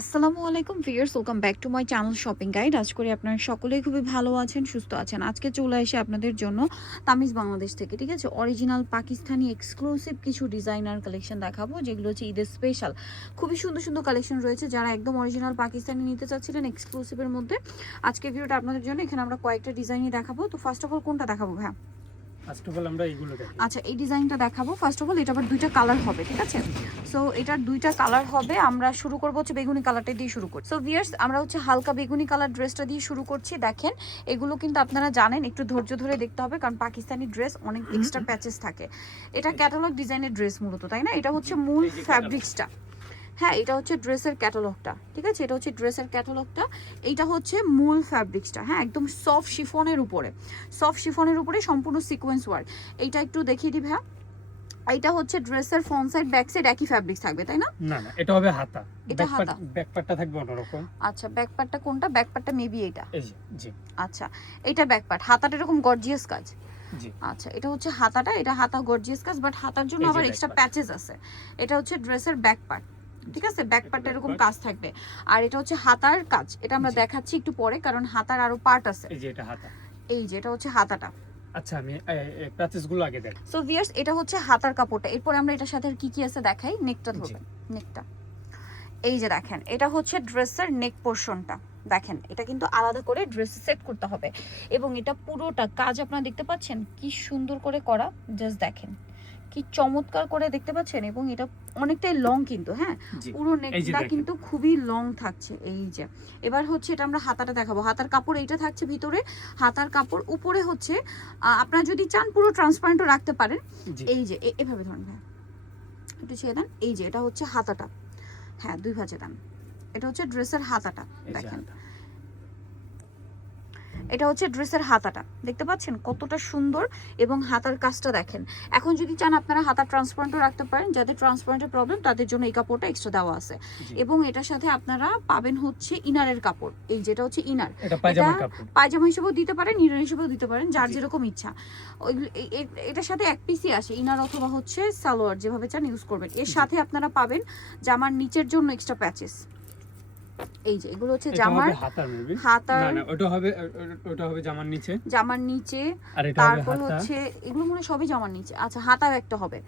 আসসালামু আলাইকুম viewers, welcome back to my channel shopping guide. আজ করি আপনারা সকলেই খুবই ভালো আছেন, সুস্থ আছেন। আজকে চলে এসে আপনাদের জন্য তামিজ বাংলাদেশ থেকে, ঠিক আছে, অরিজিনাল পাকিস্তানি এক্সক্লুসিভ কিছু ডিজাইনার কালেকশন দেখাবো, যেগুলো হচ্ছে ঈদের স্পেশাল। খুবই সুন্দর সুন্দর কালেকশন রয়েছে। যারা একদম অরিজিনাল পাকিস্তানি নিতে চাচ্ছিলেন এক্সক্লুসিভের মধ্যে, আজকে ভিডিওটা আপনাদের জন্য। এখানে আমরা কয়েকটা ডিজাইনই দেখাবো। তো ফার্স্ট অফ অল কোনটা দেখাবো ভাইয়া? ফার্স্ট অফ অল আমরা এইগুলো দেখি। আচ্ছা, এই ডিজাইনটা দেখাবো ফার্স্ট অফ অল। এটা আবার দুইটা কালার হবে, ঠিক আছে। সো এটার দুইটা কালার হবে। আমরা শুরু করবো হচ্ছে বেগুনি কালারটা দিয়ে শুরু করছি। সো ভিউয়ার্স, আমরা হচ্ছে হালকা বেগুনি কালার ড্রেসটা দিয়ে শুরু করছি। দেখেন, এগুলো কিন্তু আপনারা জানেন একটু ধৈর্য ধরে দেখতে হবে, কারণ পাকিস্তানি ড্রেস অনেক এক্সট্রা প্যাচেস থাকে। এটা ক্যাটালগ ডিজাইনের ড্রেস মূলত, তাই না? এটা হচ্ছে মূল ফ্যাব্রিক্সটা। হ্যাঁ, এটা হচ্ছে ড্রেসের ক্যাটালগটা, ঠিক আছে। এটা হচ্ছে ড্রেসের ক্যাটালগটা। এইটা হচ্ছে মূল ফ্যাব্রিক্সটা। হ্যাঁ, একদম সফট শিফনের উপরে, সফট শিফনের উপরে সম্পূর্ণ সিকোয়েন্স ওয়ার্ক। এইটা একটু দেখিয়ে দিই ভাইয়া। এইটা হচ্ছে ড্রেসের ফ্রন্ট সাইড ব্যাক সাইড একই ফ্যাব্রিক্স থাকবে, তাই না? না না, এটা হবে হাতা। এটা হাতা। ব্যাক পার্টটা থাকবে অন্যরকম। আচ্ছা, ব্যাক পার্টটা কোনটা? ব্যাক পার্টটা মেবি এটা। এই জি। আচ্ছা, এটা ব্যাক পার্ট। হাতাটা এরকম গর্জিয়াস কাজ। জি। আচ্ছা, এটা হচ্ছে হাতাটা। এটা হাতা গর্জিয়াস কাজ, বাট হাতার জন্য আবার এক্সট্রা প্যাচেস আছে। এটা হচ্ছে ড্রেসের ব্যাক পার্ট, ঠিক আছে। ব্যাক পার্টে এরকম কাজ থাকবে। আর এটা হচ্ছে হাতার কাজ। এটা আমরা দেখাচ্ছি একটু পরে, কারণ হাতার আরো পার্ট আছে। এই যে এটা হাতা। এই যে এটা হচ্ছে হাতাটা। আচ্ছা, আমি প্যাচেস গুলো আগে দেখ। সো ভিউয়ার্স, এটা হচ্ছে হাতার কাপড়টা। এরপর আমরা এটার সাথে আর কি কি আছে দেখাই। নেকটা ধরবেন, নেকটা। এই যে দেখেন, এটা হচ্ছে ড্রেসের নেক পোরশনটা। দেখেন, এটা কিন্তু আলাদা করে ড্রেস সেট করতে হবে, এবং এটা পুরোটা কাজ আপনারা দেখতে পাচ্ছেন কি সুন্দর করে করা। জাস্ট দেখেন কি চমৎকার করে দেখতে পাচ্ছেন। এবং এটা অনেকটাই লং কিন্তু, হ্যাঁ, পুরো নেকটা কিন্তু খুবই লং থাকছে। এই যে এবার হচ্ছে এটা আমরা হাতাটা দেখাবো। হাতার কাপড় এইটা থাকছে ভিতরে, হাতার কাপড় উপরে হচ্ছে আপনারা যদি চান পুরো ট্রান্সপারেন্টও রাখতে পারেন। এই যে এভাবে ধরেন, হ্যাঁ একটু ছেড়ে দেন। এই যে এটা হচ্ছে হাতাটা। হ্যাঁ, দুই ভাঁজে দেন। এটা হচ্ছে ড্রেসের হাতাটা। দেখেন, এটা হচ্ছে ড্রেসের হাতাটা। দেখতে পাচ্ছেন কতটা সুন্দর, এবং হাতার কাজটা দেখেন। এখন যদি চান আপনারা হাতা ট্রান্সপারেন্টও রাখতে পারেন। যাদের ট্রান্সপারেন্টের প্রবলেম তাদের জন্য এই কাপড়টা এক্সট্রা দেওয়া আছে। এবং এটার সাথে আপনারা পাবেন হচ্ছে ইনারের কাপড়। এই যেটা হচ্ছে ইনার, এটা পায়জামা হিসেবেও দিতে পারেন, ইনার হিসেবেও দিতে পারেন, যার যেরকম ইচ্ছা। এটার সাথে এক পিসই আসে, ইনার অথবা হচ্ছে সালোয়ার, যেভাবে চান ইউজ করবেন। এর সাথে আপনারা পাবেন জামার নিচের জন্য এক্সট্রা প্যাচেস। এই যে এগুলো হচ্ছে জামার হাতার, না না, ওটা হবে জামার নিচে, জামার নিচে। তারপর হচ্ছে এগুলো মনে সবই জামার নিচে। আচ্ছা, হাতায় একটা হবে,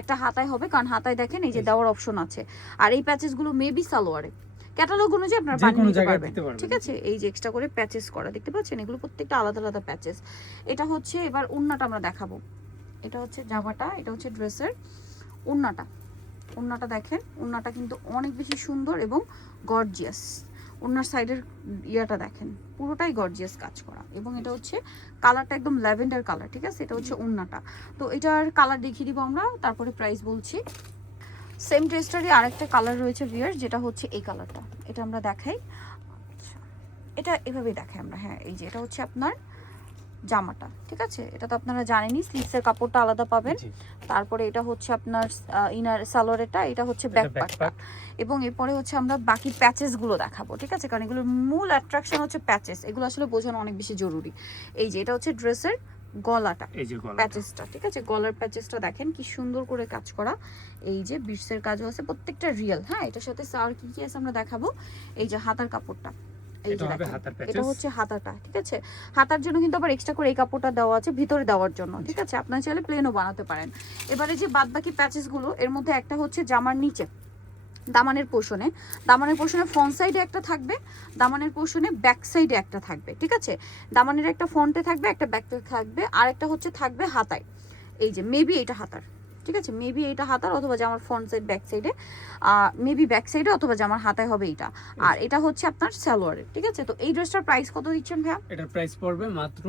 একটা হাতায় হবে, কারণ হাতায় দেখেন এই যে দেওয়ার অপশন আছে। আর এই প্যাচেস গুলো মেবি সালোয়ারে, ক্যাটালগ অনুযায়ী আপনারা বানিয়ে নিতে পারবেন, ঠিক আছে। এই যে এক্সট্রা করে প্যাচেস করা দেখতে পাচ্ছেন, এগুলো প্রত্যেকটা আলাদা আলাদা প্যাচেস। এটা হচ্ছে এবার ওড়নাটা আমরা দেখাবো। এটা হচ্ছে জামাটা, এটা হচ্ছে ড্রেসের ওড়নাটা। ওড়নাটা দেখেন, ওড়নাটা কিন্তু অনেক বেশি সুন্দর এবং গর্জিয়াস। ওড়নার সাইডের ইয়াটা দেখেন, পুরোটাই গর্জিয়াস কাজ করা। এবং এটা হচ্ছে কালারটা একদম ল্যাভেন্ডার কালার, ঠিক আছে। এটা হচ্ছে ওড়নাটা। তো এটার কালার দেখিয়ে দিব আমরা, তারপরে প্রাইস বলছি। সেম ড্রেসটারই আরেকটা কালার রয়েছে ভিউয়ার্স, যেটা হচ্ছে এই কালারটা। এটা আমরা দেখাই। আচ্ছা, এটা এভাবেই দেখাই আমরা। হ্যাঁ, এই যে এটা হচ্ছে আপনার জামাটা, ঠিক আছে। এটা তো আপনারা জানেনই, স্লিভসের কাপড়টা আলাদা পাবেন। তারপরে এটা হচ্ছে আপনার ইনার সালোয়ারটা, এটা হচ্ছে ব্যাক পার্টটা। এবং এরপরে হচ্ছে আমরা বাকি প্যাচেস গুলো দেখাবো, ঠিক আছে, কারণ এগুলোর মূল অ্যাট্রাকশন হচ্ছে প্যাচেস। এগুলো আসলে বোঝানো অনেক বেশি জরুরি। এই যে এটা হচ্ছে ড্রেসের গলাটা, এই যে প্যাচেসটা, ঠিক আছে। গলার প্যাচেসটা দেখেন কি সুন্দর করে কাজ করা। এই যে বিটসের কাজও আছে, প্রত্যেকটা রিয়েল। হ্যাঁ, এটার সাথে আর কি কি আছে আমরা দেখাবো। এই যে হাতার কাপড়টা, এই যে এটা হচ্ছে হাতাটা, ঠিক আছে। হাতার জন্য কিন্তু আবার এক্সট্রা করে এই কাপড়টা দেওয়া আছে ভিতরে দেওয়ার জন্য, ঠিক আছে। আপনারা চাইলে প্লেনও বানাতে পারেন। এবারে যে বাদ বাকি প্যাচেস গুলো, এর মধ্যে একটা হচ্ছে জামার নিচে দামানের পোর্শনে, দামানের পোর্শনে ফ্রন্ট সাইডে একটা থাকবে, দামানের পোর্শনে ব্যাক সাইডে একটা থাকবে, ঠিক আছে। দামানের একটা ফ্রন্টে থাকবে, একটা ব্যাকে থাকবে, আর একটা হচ্ছে থাকবে হাতায়। এই যে মেবি এটা হাতার, ঠিক আছে। মেবি এটা হাতার, অথবা জামার ফ্রন্ট সাইড ব্যাক সাইডে, মেবি ব্যাক সাইডে, অথবা জামার হাতায় হবে এটা। আর এটা হচ্ছে আপনার সালোয়ারের, ঠিক আছে। তো এই ড্রেসটার প্রাইস কত দিচ্ছেন ভাইয়া? এটার প্রাইস পড়বে মাত্র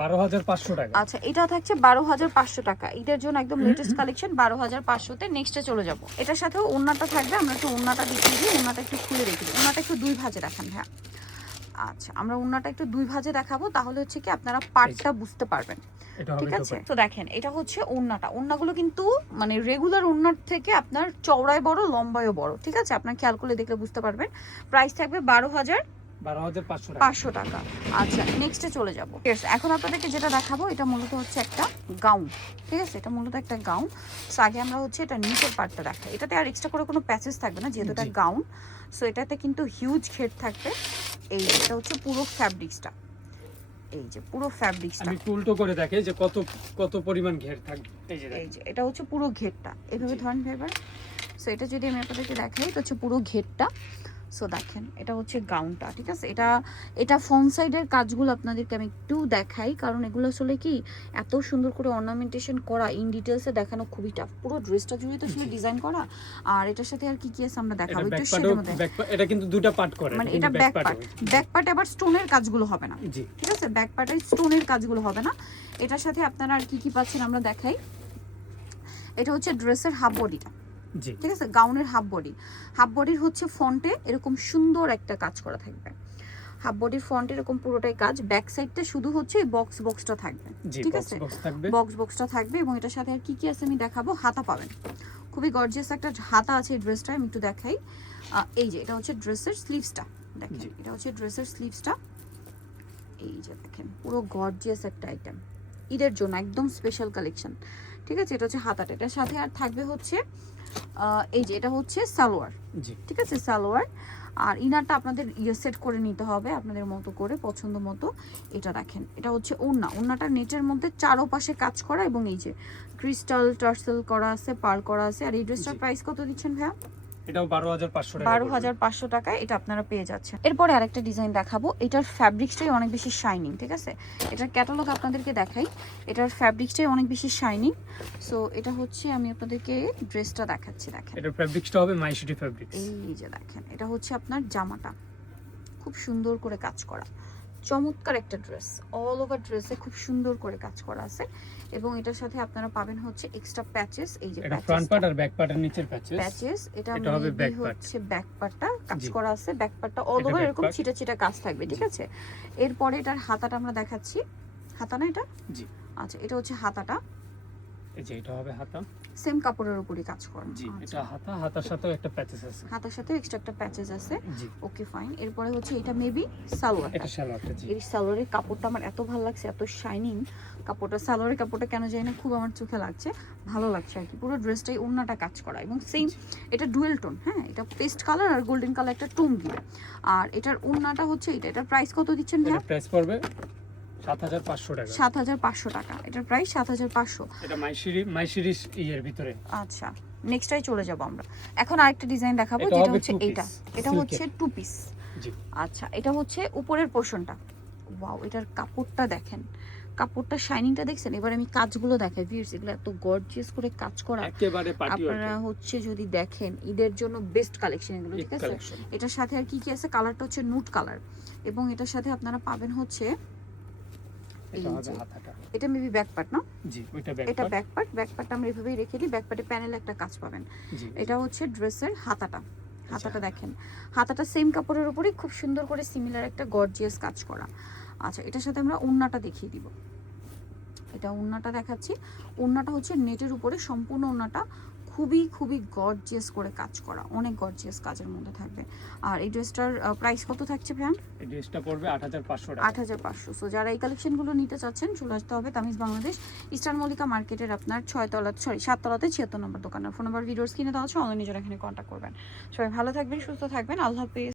12,500 টাকা। আচ্ছা, এটা থাকছে 12,500 টাকা। এটার জন্য একদম লেটেস্ট কালেকশন 12,500-তে। নেক্সটে চলে যাব। এটার সাথেও ওড়নাটা থাকবে। আমরা একটু ওড়নাটা দেখিয়ে দিই, ওড়নাটা একটু খুলে রেখে দিই। ওড়নাটা একটু দুই ভাঁজে দেখান ভাইয়া। আচ্ছা, আমরা ওড়নাটা একটু দুই ভাঁজে দেখাবো, তাহলে হচ্ছে কি আপনারা পার্টটা বুঝতে পারবেন, ঠিক আছে। তো দেখেন, এটা হচ্ছে ওড়নাটা। ওড়নাগুলো কিন্তু মানে রেগুলার ওড়নার থেকে আপনার চওড়ায় বড়, লম্বায়ও বড়, ঠিক আছে। আপনার খেয়াল করলে দেখলে বুঝতে পারবেন। প্রাইস থাকবে 12,000 12,500 টাকা। 500 টাকা। আচ্ছা নেক্সটে চলে যাব। এখন আপনাদেরকে যেটা দেখাবো এটা মূলত হচ্ছে একটা গাউন, ঠিক আছে? এটা মূলত একটা গাউন। সো আগে আমরা হচ্ছে এটা নিচের পার্টটা দেখাই। এটাতে আর এক্সট্রা করে কোনো প্যাচেস থাকবে না যেহেতু এটা গাউন। সো এটাতে কিন্তু হিউজ ঘের থাকবে। এই এটা হচ্ছে পুরো ফ্যাব্রিক্সটা, এই যে পুরো ফ্যাব্রিক্সটা আমি একটু উল্টো করে দেখাই যে কত কত পরিমাণ ঘের থাকবে। এই যে এই দেখেন। যে এটা হচ্ছে পুরো ঘেরটা, এভাবে ধরেন ভাইবার। সো এটা যদি আমি আপনাদেরকে দেখাই এটা হচ্ছে পুরো ঘেরটা। সো দেখেন এটা হচ্ছে গাউনটা, ঠিক আছে? এটা ফ্রন্ট সাইডের কাজগুলো আপনাদেরকে আমি একটু দেখাই, কারণ এগুলো আসলে কি এত সুন্দর করে অর্নামেন্টেশন করা, ইন ডিটেলসে দেখানো খুবই টাফ। পুরো ড্রেসটা জুড়ে তো আসলে ডিজাইন করা। আর এটার সাথে আর কি কি আছে আমরা দেখাবো একটু সেটার মধ্যে। এটা কিন্তু দুটো পার্ট করে, মানে এটা ব্যাক পার্ট আবার স্টোনের কাজগুলো হবে না, জি ঠিক আছে? ব্যাক পার্টে স্টোনের কাজগুলো হবে না। এটার সাথে আপনারা আর কি কি পাচ্ছেন আমরা দেখাই। এটা হচ্ছে ড্রেসের হাফ বডিটা, জি ঠিক আছে? গাউনের হাফ বডির হচ্ছে ফ্রন্টে এরকম সুন্দর একটা কাজ করা থাকবে। হাফ বডির ফ্রন্টে এরকম পুরোটাই কাজ, ব্যাক সাইডটা শুধু হচ্ছে এই বক্সটা থাকবে, ঠিক আছে? বক্সটা থাকবে। এবং এটার সাথে আর কি কি আছে আমি দেখাবো। হাতা পাবেন, খুবই গর্জিয়াস একটা হাতা আছে এই ড্রেসটা, আমি একটু দেখাই। এই যে এটা হচ্ছে ড্রেসের স্লিভসটা, দেখেন এটা হচ্ছে ড্রেসের স্লিভসটা। এই যে দেখেন পুরো গর্জিয়াস একটা আইটেম, ঈদের জন্য একদম স্পেশাল কালেকশন, ঠিক আছে? এটা হচ্ছে হাতাটা। এটার সাথে আর থাকবে হচ্ছে এই যে এটা হচ্ছে সালোয়ার, ঠিক আছে? সালোয়ার। আর ইনারটা আপনাদের সেট করে নিতে হবে আপনাদের মতো করে, পছন্দ মতো। এটা দেখেন এটা হচ্ছে ওড়নাটা নেটের মধ্যে চারোপাশে কাজ করা, এবং এই যে ক্রিস্টাল টার্সেল করা আছে, পার্ল করা আছে। আর এই ড্রেসটার প্রাইস কত দিচ্ছেন ভাইয়া? এটাও 12,500 টাকা। 12,500 টাকায় এটা আপনারা পেয়ে যাচ্ছেন। এরপরে আরেকটা ডিজাইন দেখাবো। এটার ফ্যাব্রিক্সটাই অনেক বেশি শাইনিং, ঠিক আছে? এটার ক্যাটালগ আপনাদেরকে দেখাই। এটার ফ্যাব্রিক্সটাই অনেক বেশি শাইনিং। সো এটা হচ্ছে আমি আপনাদেরকে ড্রেসটা দেখাচ্ছি, দেখেন এটার ফ্যাব্রিক্সটা হবে মাইশিটি ফ্যাব্রিক্স। এই যে দেখেন এটা হচ্ছে আপনার জামাটা, খুব সুন্দর করে কাজ করা, চমৎকার একটা ড্রেস। অল ওভার ড্রেসে খুব সুন্দর করে কাজ করা আছে। এবং এটার সাথে আপনারা পাবেন হচ্ছে এক্সট্রা প্যাচেস, এই যে এটা ফ্রন্ট পার্ট আর ব্যাক পার্টের নিচের প্যাচেস। এটা হবে ব্যাক পার্ট, হচ্ছে ব্যাক পার্টটা কাজ করা আছে। ব্যাক পার্টটা অল ওভার এরকম ছিটা ছিটা কাজ থাকবে, ঠিক আছে? এরপরে এটার হাতাটা আমরা দেখাচ্ছি। হাতা না এটা? জি আচ্ছা এটা হচ্ছে হাতাটা, এই যে এটা হবে হাতা, সেম কাপড়ের উপরই কাজ করা। জি এটা হাতার সাথেও একটা প্যাচেস আছে, হাতার সাথে এক্সট্রা একটা প্যাচেস আছে, জি ওকে ফাইন। এরপরে হচ্ছে এটা মেবি সালোয়ার। এটা সালোয়ারটা, জি এই সালোয়ারের কাপড়টা আমার এত ভালো লাগছে, এত শাইনিং কাপড়টা। সালোয়ারের কাপড়টা কেন জানি না খুব আমার চোখে লাগছে, ভালো লাগছে আর কি। পুরো ড্রেসটাই ওড়নাটা কাজ করা, এবং সেম এটা ডুয়েল টোন, হ্যাঁ এটা পেস্ট কালার আর গোল্ডেন কালার একটা টোন দিয়ে। আর এটার ওড়নাটা হচ্ছে এটার প্রাইস কত দিচ্ছেন ভাই? এটার প্রাইস পড়বে 7,500 টাকা। 7,500 টাকা, এটার প্রাইস 7,500। এটা মাইশিরি এর ভিতরে। আচ্ছা নেক্সটটাই চলে যাব আমরা। এখন আরেকটা ডিজাইন দেখাবো, যেটা হচ্ছে এটা হচ্ছে টু পিস। জি আচ্ছা এটা হচ্ছে উপরের পোরশনটা। ওয়াও এটার কাপড়টা দেখেন, কাপড়টা শাইনিংটা দেখছেন? এবার আমি কাজগুলো দেখাই ভিউয়ার্স, এগুলো এত গর্জিয়াস করে কাজ করা, একেবারে পার্টি ওয়্যার। আপনারা হচ্ছে যদি দেখেন ঈদের জন্য বেস্ট কালেকশন এগুলো, ঠিক আছে? এটার সাথে আর কি কি আছে, কালারটা হচ্ছে নুট কালার। এবং এটার সাথে আপনারা পাবেন হচ্ছে এটা হবে হাতাটা, এটা মেবি ব্যাক পার্ট না? জি ওইটা এটা ব্যাক পার্ট আমরা এভাবেই রেখে দিই। ব্যাক পার্টে প্যানেলে একটা কাজ পাবেন। এটা হচ্ছে ড্রেসের হাতাটা, হাতাটা দেখেন, হাতাটা সেম কাপড়ের উপরেই খুব সুন্দর করে সিমিলার একটা গর্জিয়াস কাজ করা। আচ্ছা এটার সাথে আমরা ওড়নাটা দেখিয়ে দিব। এটা ওড়নাটা দেখাচ্ছি। ওড়নাটা হচ্ছে নেটের উপরে, সম্পূর্ণ ওড়নাটা খুবই খুবই গর্জিয়াস করে কাজ করা, অনেক গর্জিয়াস কাজের মধ্যে থাকবে। আর এই ড্রেসটার প্রাইস কত থাকছে ভাই? এই ড্রেসটা পড়বে 8,500 টাকা। 8,500। সো যারা এই কালেকশনগুলো নিতে চাচ্ছেন চলে আসতে হবে তামিজ বাংলাদেশ, ইস্টার্ন মল্লিকা মার্কেটের আপনার 7 তলাতে 76 নম্বর দোকানের ফোন নাম্বার ভিডিওস কিনে দেওয়া আছে, অনলাইনে যারা এখানে কন্ট্যাক্ট করবেন। সবাই ভালো থাকবেন, সুস্থ থাকবেন, আল্লাহ হাফেজ।